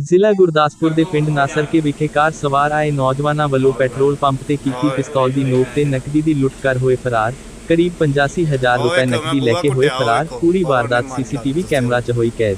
ਜ਼ਿਲ੍ਹਾ ਗੁਰਦਾਸਪੁਰ ਦੇ ਪਿੰਡ ਨਾਸਰਕੇ ਵਿਖੇ ਕਾਰ ਸਵਾਰ ਆਏ ਨੌਜਵਾਨਾਂ ਵੱਲੋਂ ਪੈਟਰੋਲ ਪੰਪ ਤੇ ਕੀਤੀ ਪਿਸਤੌਲ ਦੀ ਨੋਕ ਤੇ ਨਕਦੀ ਦੀ ਲੁੱਟ ਕਰ ਹੋਏ ਫਰਾਰ। ਕਰੀਬ 85000 ਰੁਪਏ ਨਕਦੀ ਲੈ ਕੇ ਹੋਏ ਫਰਾਰ। ਪੂਰੀ ਵਾਰਦਾਤ ਸੀਸੀਟੀਵੀ ਕੈਮਰਾ 'ਚ ਹੋਈ ਕੈਦ।